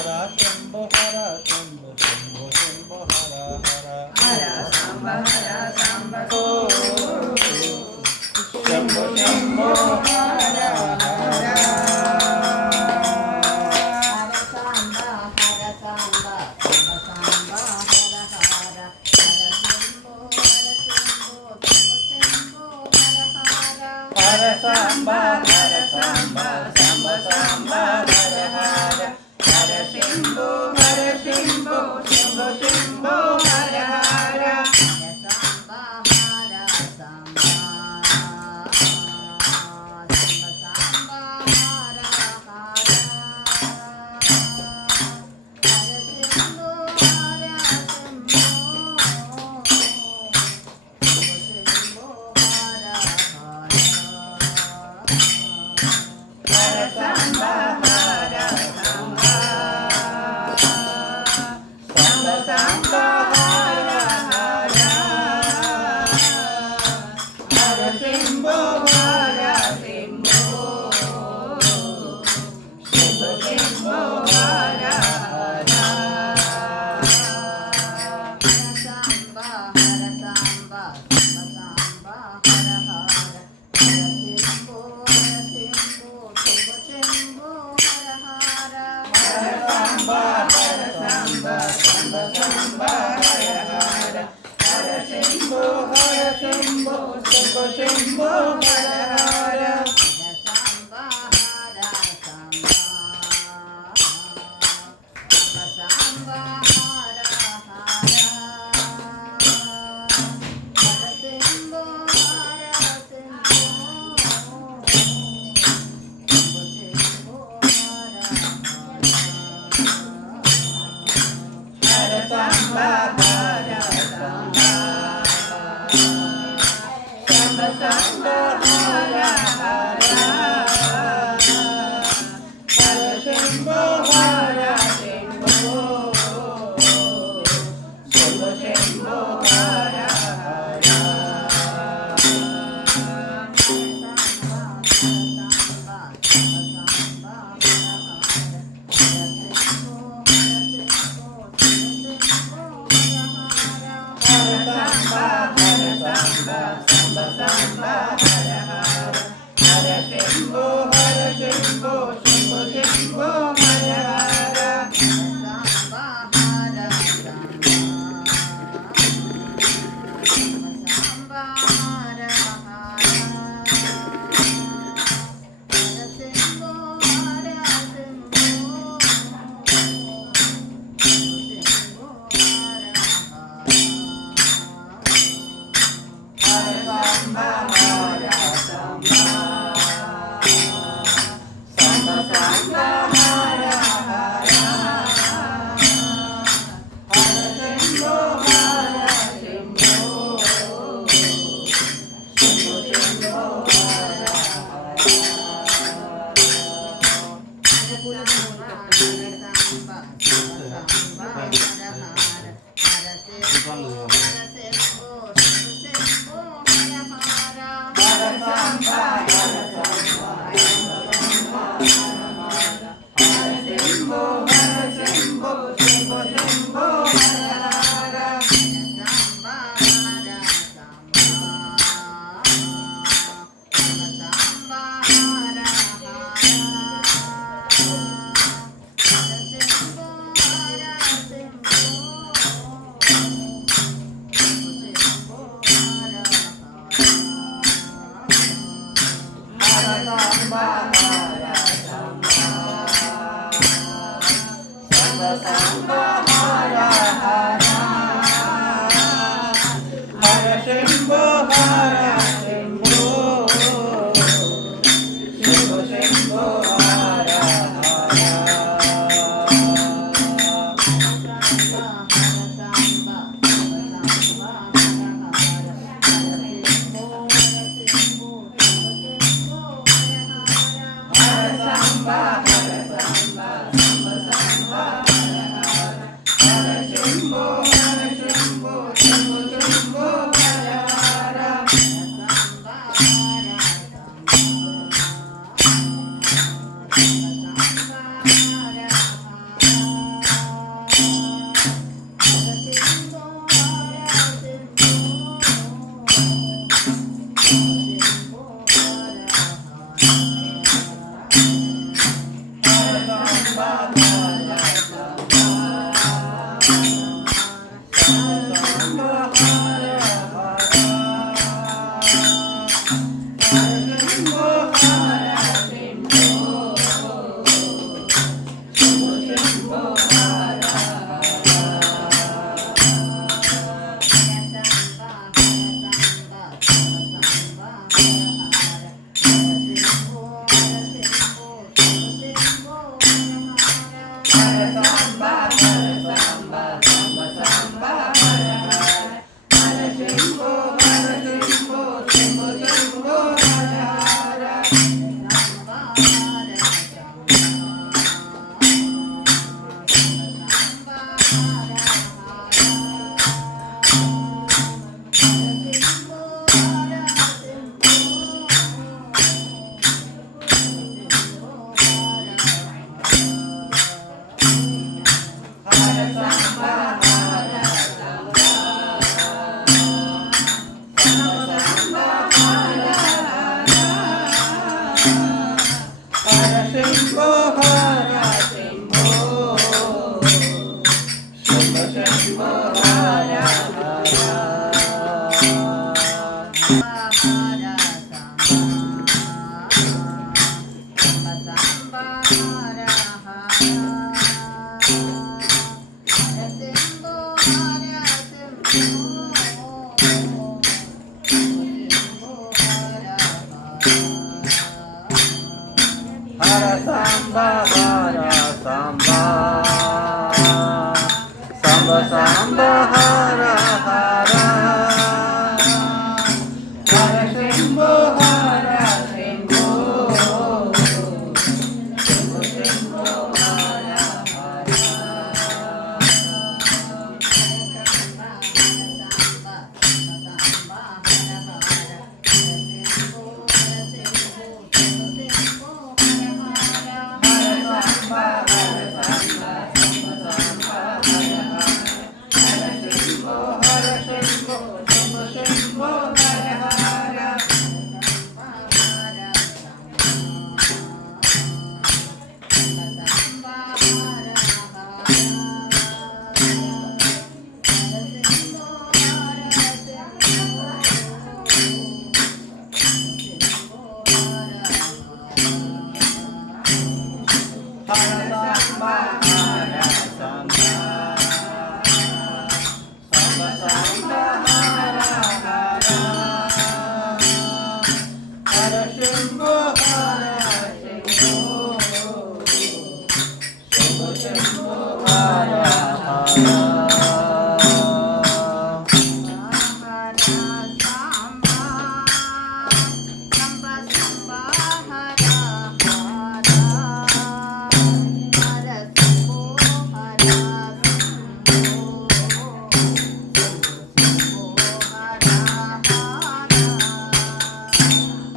शंभो हर शंभो शंभो शंभो हर हर हर सांब शंभो शंभो शंभो हर हर हर सांबा हर सांबा सांबा सांबा हर हर हर शंभो शंभो शंभो शंभो हर हर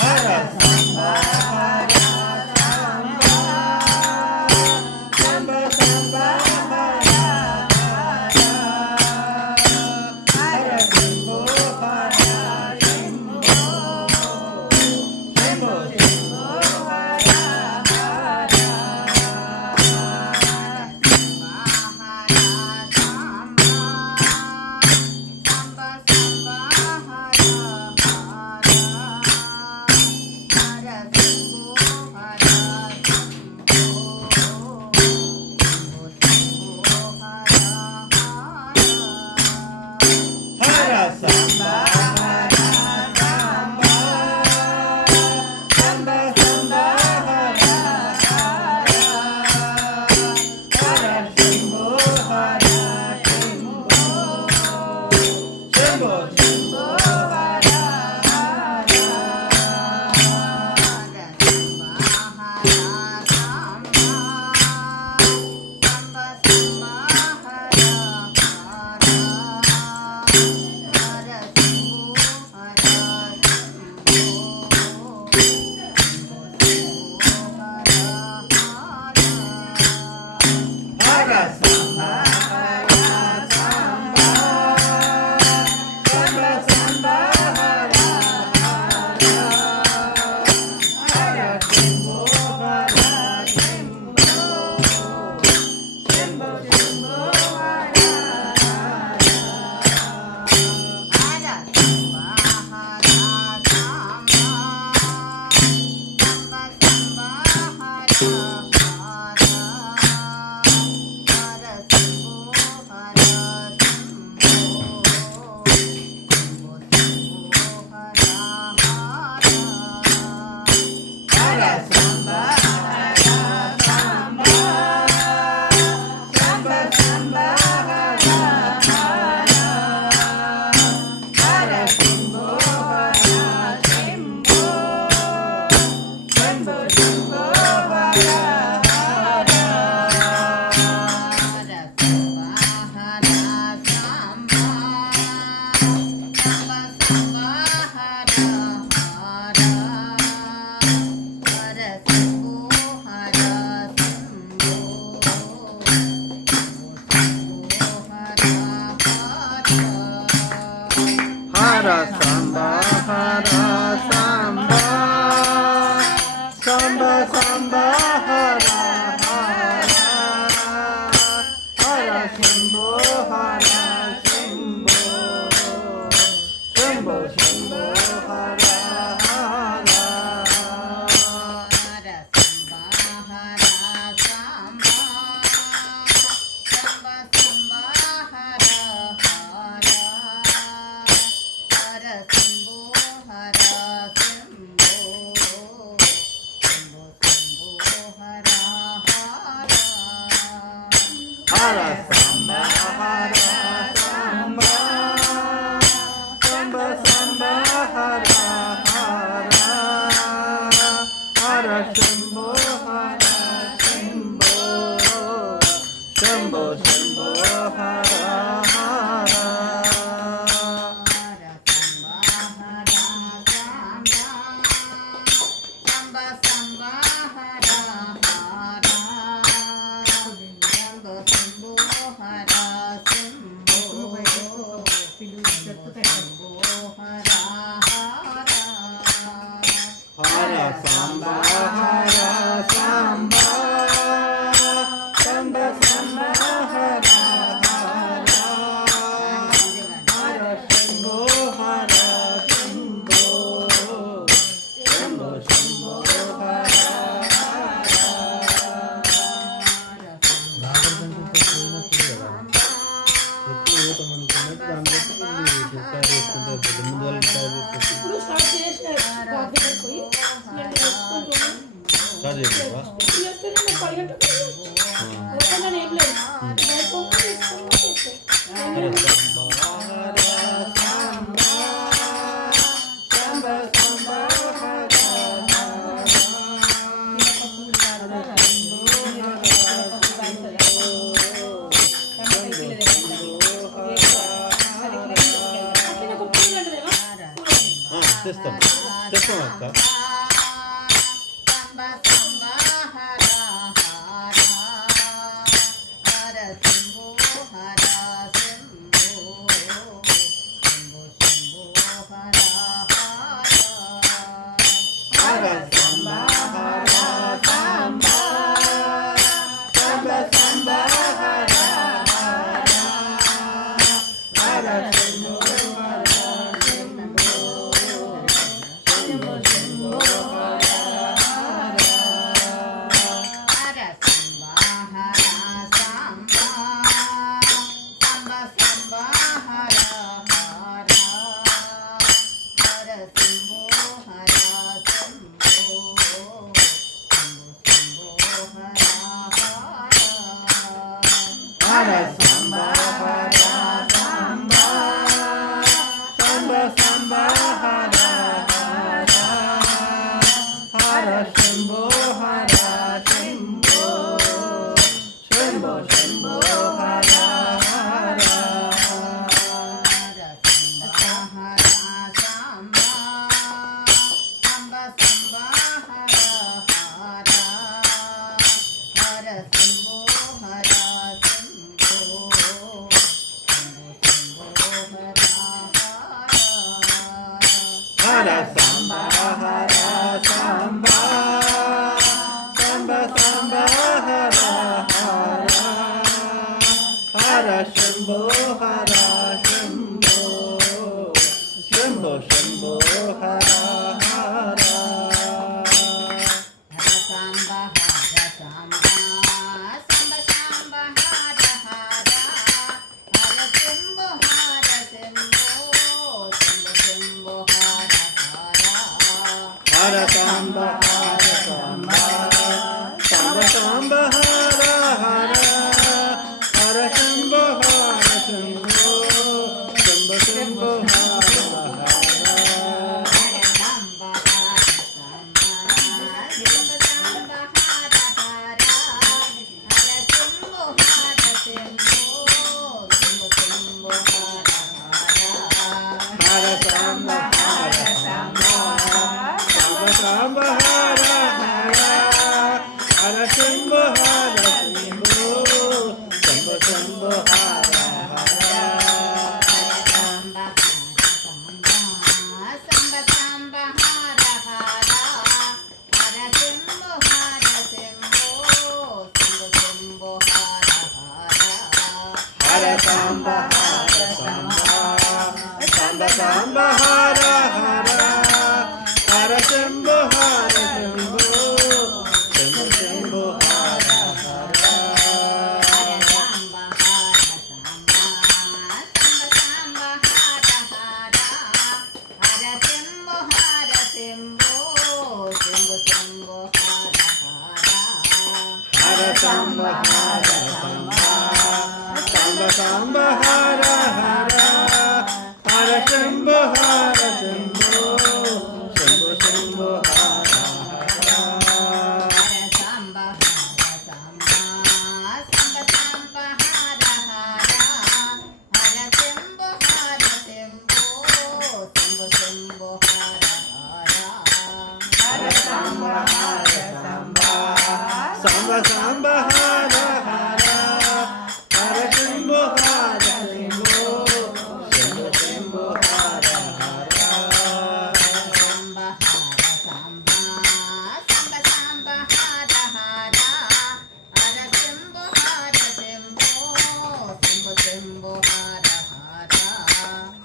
Hara Samba ಹರ ಸಾಂಬ ಹರ ಸಾಂಬ ಸಾಂಬ ಸಾಂಬ ಹರ ಹರ ಹರ ಶಂಭೋ ಹರ ಶಂಭೋ ಶಂಭೋ ಶಂಭೋ ಹರ ಹರ ಹರ ಸಾಂಬ ಹರ ಸಾಂಬ ಸಾಂಬ ಸಾಂಬ ಹರ ಹರ ಹರ ಶಂಭೋ ಹರ ಶಂಭೋ ಹರ ಸಾಂಬ ಹರ ಸಾಂಬ ಸಾಂಬ ಸಾಂಬ ಹರ ಹರ ಹರ ಶಂಭೋ ಹರ ಶಂಭೋ ಶಂಭೋ ಶಂಭೋ ಹರ ಹರ ಹರ ಸಂಬ ಹರ ಸಾಂಬ ಸಂಬ ಸಂಬ ಹರ ಹರ ಹರ ಶಂಭೋ ಹರ ಶಂಭೋ ಶಂಭೋ ಶಂಭೋ ಹರ ಹರ ಹರ ಸಾಂಬ ಹರ ಸಾಂಬ ಸಾಂಬ ಸಾಂಬ ಹರ ಹರ ಹರ ಶಂಭೋ ಹರ ಶಂಭೋ ಶಂಭೋ ಶಂಭೋ ಹರ ಹರ ಹರ ಸಂಬ ಹರ ಸಾಂಬ ಸಂಬ ಸಂಬ ಹರ ಹರ ಶಂಭೋ ಶಂಭೋ ಹರ ಶಂಭೋ ಶಂಭೋ ಹರ ಹರ ಹರ ಸಾಂಬ ಹರ ಸಾಂಬ ಸಾಂಬ ಸಾಂಬ ಹರ ಹರ ಹರ ಶಂಭೋ ಹರ ಶಂಭೋ ಶಂಭೋ ಶಂಭೋ ಹರ ఇప్పుడు స్టార్ట్ చేసిన కాఫీ పోయి నేను నేర్చుకుంటున్నాను చేస్తే నేను 10 గంటలకు అదొక ఏం లేదు నేర్చుకుంటూ తెస్తాం తెస్తాం అక్క సంబ సంబ హర హర హర శంభో హర శంభో శంభో శంభో హర హర హర సాంబ హర సాంబ సాంబ సాంబ హర హర హర శంభో హర శంభో శంభో శంభో హర హర హర సంబ హర సాంబ సంబ సంబ హర హర హర శంభో హర శంభో శంభో శంభో హర హర హర సాంబ హర సాంబ సాంబ సాంబ హర హర హర శంభో హర శంభో శంభో శంభో హర హర హర సంబ హర సాంబ సంబ సంబ హర హర హర శంభో హర శంభో శంభో శంభో హర హర హర సాంబ హర సాంబ సాంబ హర హర హర శంభో హర శంభో శంభ శంభో హర సాంబ హర హర హర శంభో హర శంభో శంభో శంభో హర హర హర సాంబ హర సాంబ సాంబ హర హర హర శంభో హర శంభో శంభో శంభో హర హర సాంబ సాంబ హర హర హర శంభో హర శంభో శంభో శంభో హర హర హర సాంబ హర సాంబ సాంబ సాంబ హర హర హర హర శంభో హర శంభో శంభో శంభో హర హర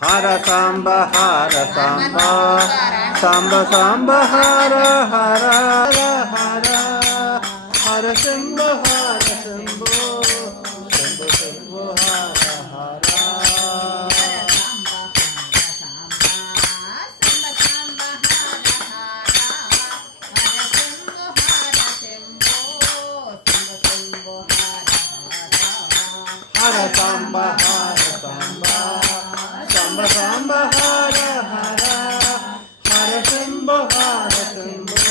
హర సాంబ హర సాంబ సాంబ సాంబ హర హర హర శంభో హర శంభో శంభో శంభో హర హర హర సాంబ హర సాంబ సాంబ సాంబ హర హర హర శంభో హర శంభో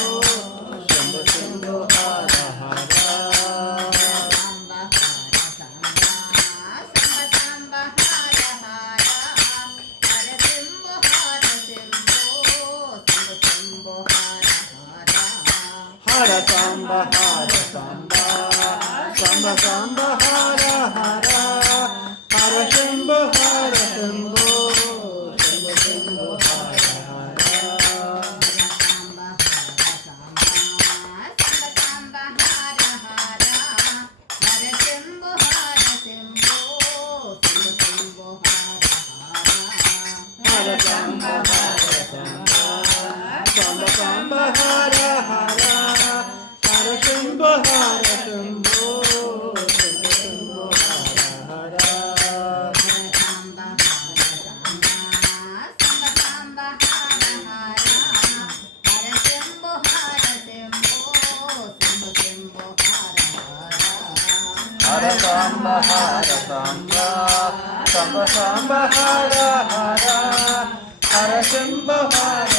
శంభో శంభో హర హర హర సాంబ హర సాంబ సాంబ సాంబ హర హర హర శంభో హర శంభో శంభో శంభో హర హర హర సాంబ హర సాంబ సాంబ సాంబ హర హర హర శంభో హర